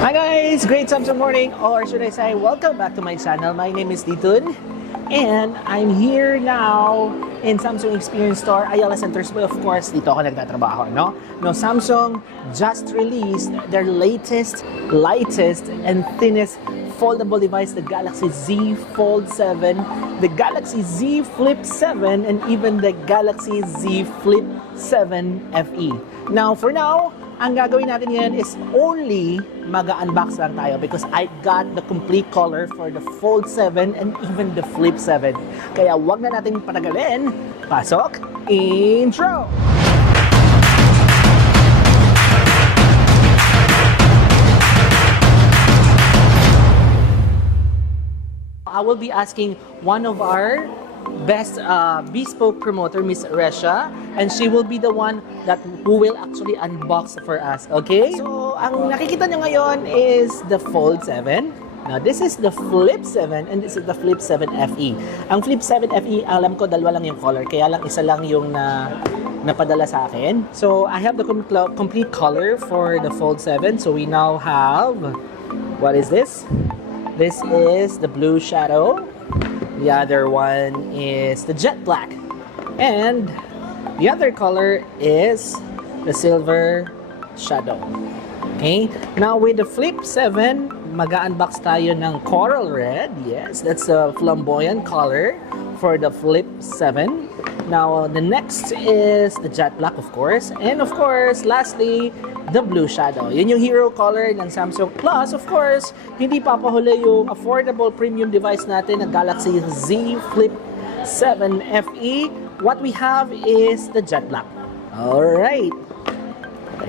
Hi guys! Great Samsung morning, or should I say, welcome back to my channel. My name is Ditun, and I'm here now in Samsung Experience Store, Ayala Center. But of course, dito ako nagtatrabaho, no? No, Samsung just released their latest, lightest, and thinnest foldable device, the Galaxy Z Fold7, the Galaxy Z Flip7, and even the Galaxy Z Flip7 FE. Now, for now, ang gagawin natin ngayon is only mag-unbox lang tayo because I got the complete color for the Fold7 and even the Flip7. Kaya wag na natin patagalin. Pasok! Intro! I will be asking one of our best bespoke promoter, Miss Resha, and she will be the one who will actually unbox for us, okay? So, ang nakikita nyo ngayon is the Fold7. Now, this is the Flip7 and this is the Flip7 FE. Ang Flip7 FE, alam ko dalawa lang yung color, kaya lang isa lang yung napadala sa akin. So, I have the complete color for the Fold7. So, we now have, what is this? This is the blue shadow. The other one is the jet black. And the other color is the silver shadow. Okay? Now with the Flip7, mag-unbox tayo ng coral red. Yes, that's a flamboyant color for the Flip7. Now the next is the jet black, of course. And of course, lastly, the blue shadow. Yun yung hero color ng Samsung. Plus, of course, hindi papahuli yung affordable premium device natin, ang Galaxy Z Flip7 FE. What we have is the jet black. Alright.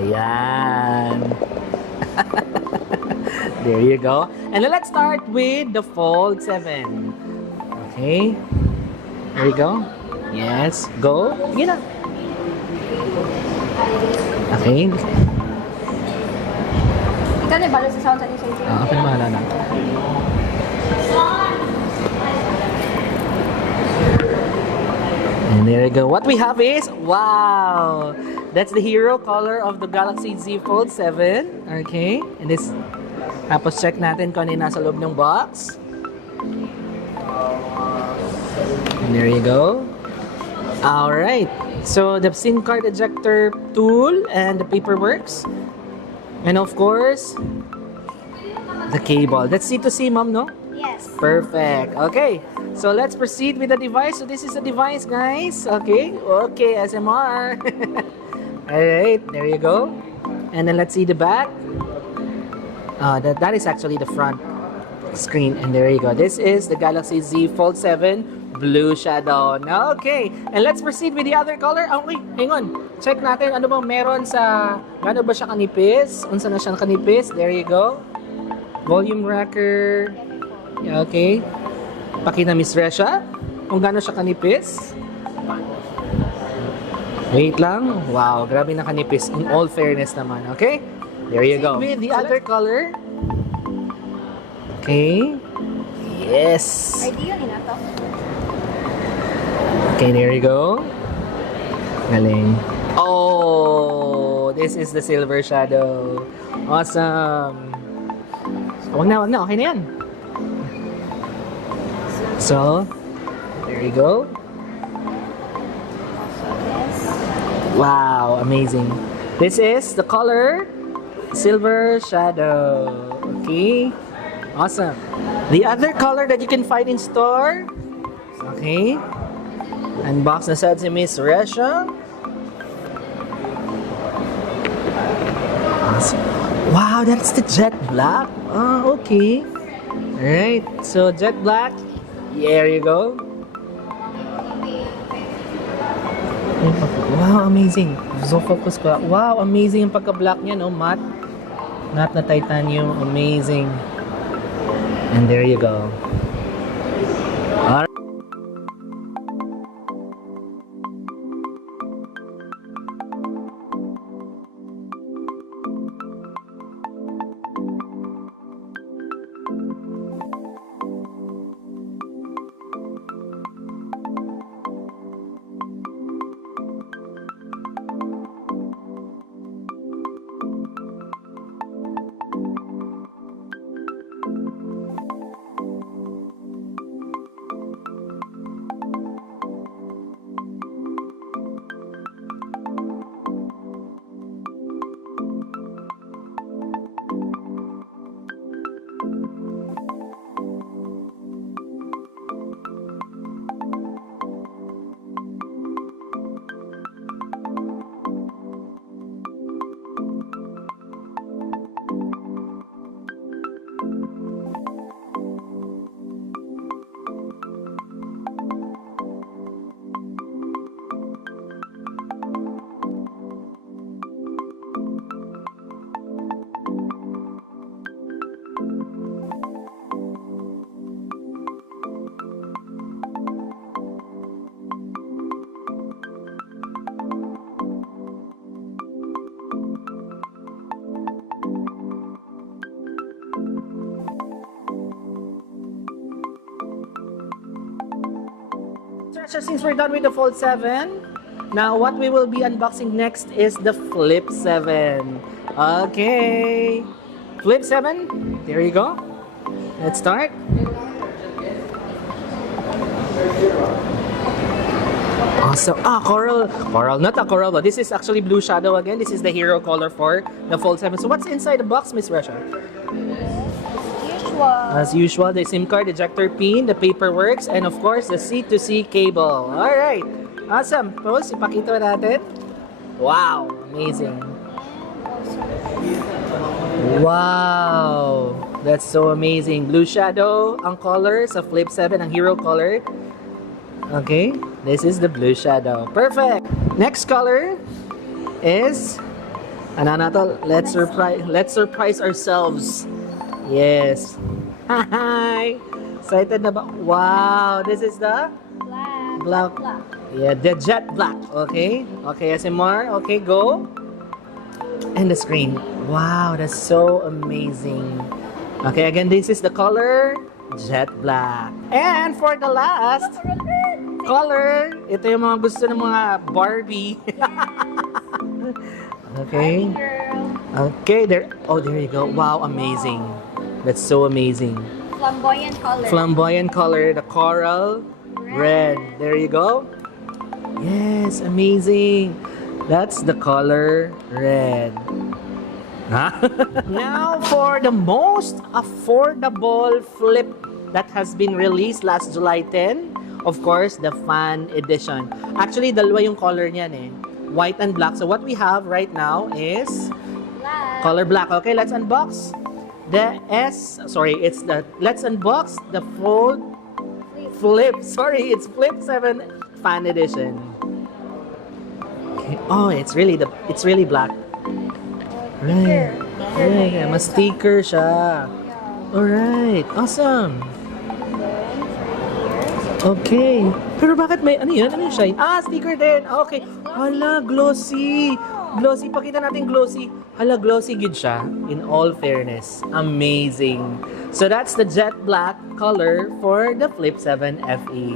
Ayan. There you go. And let's start with the Fold7. Okay. There you go. Yes. Go. Sige na. Okay. Ikaw na balo sa sound sa isa. Ako na mahala na. And there you go. What we have is, wow! That's the hero color of the Galaxy Z Fold7. Okay. And this, tapos check natin kung ano yung nasa loob ng box. And there you go. Alright. So, the SIM card ejector tool and the paperworks. And of course, the cable. That's C2C, ma'am, no? Yes. Perfect. Okay. So, let's proceed with the device. So, this is the device, guys. Okay. Okay, SMR. Alright. There you go. And then let's see the back. That is actually the front screen. And there you go. This is the Galaxy Z Fold7 blue shadow. Okay. And let's proceed with the other color. Okay, hang on. Check natin ano bang meron sa, gaano ba siya kanipis? Unsa na siyang kanipis? There you go. Volume rocker. Yeah, okay. Pakita Miss Resha kung gaano siya kanipis. Wait lang. Wow, grabe na kanipis. In all fairness naman. Okay? There you go. With the other color. Okay. Yes. Idea ni nato. Okay, there you go. Galing. Oh, this is the silver shadow. Awesome. Wag na. Okay na yan. So, there you go. Wow, amazing. This is the color silver shadow. Okay. Awesome. The other color that you can find in store. Okay. Unbox na sa si Miss Resha. Wow, that's the jet black. Oh, okay. Alright, so jet black. There you go. Wow, amazing. So focus ko. Wow, amazing yung pagka-black niya, no? Matte. Matte na titanium. Amazing. And there you go. Alright. Recha, since we're done with the Fold 7, now what we will be unboxing next is the Flip 7. Okay. Flip 7, there you go. Let's start. Awesome. Coral. Coral, not a coral, but this is actually blue shadow again. This is the hero color for the Fold 7. So what's inside the box, Miss Resha? As usual, the SIM card, ejector pin, the paperwork, and of course, the C2C cable. Alright. Awesome. Pause, ipakita natin. Wow. Amazing. Wow. That's so amazing. Blue shadow, ang color sa Flip 7, ang hero color. Okay, this is the blue shadow. Perfect. Next color is let's surprise ourselves. Yes. Hi. Excited na ba? Wow, this is the black. Yeah, the jet black. Okay. Okay, SMR. Okay, go. And the screen. Wow, that's so amazing. Okay, again, this is the color jet black. And for the last color, ito yung mga gusto ng mga Barbie. Okay. Okay, there you go. Wow, amazing. That's so amazing. Flamboyant color. Flamboyant color, the coral red. There you go. Yes, amazing. That's the color red. Now for the most affordable flip that has been released last July 10. Of course, the fan edition. Actually, dalawa yung color niyan eh. White and black. So what we have right now is Black. color black. Okay, let's unbox let's unbox the Flip. Sorry, it's Flip 7 fan edition. Okay. Oh, it's really black. Right. Yeah, mas sticker siya. Alright, awesome. Okay. Pero bakit may, ano yun? Ano yung shine? Sticker din. Okay. Hala, glossy. Glossy. Pakita natin glossy. Hala, glossy good siya. In all fairness. Amazing. So that's the jet black color for the Flip 7 FE.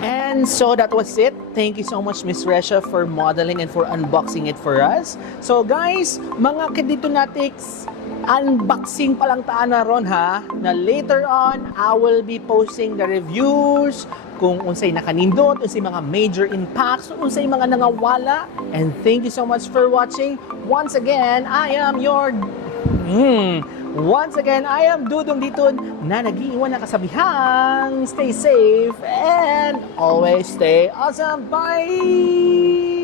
And so that was it. Thank you so much, Miss Resha, for modeling and for unboxing it for us. So guys, mga Kaditonatics, unboxing pa lang taan na ron ha, na later on, I will be posting the reviews, kung unsay nakanindot, unsay mga major impacts, unsay mga nangawala. And thank you so much for watching. Once again, I am Dudong Diton na nag-iiwan ng kasabihang stay safe and always stay awesome. Bye!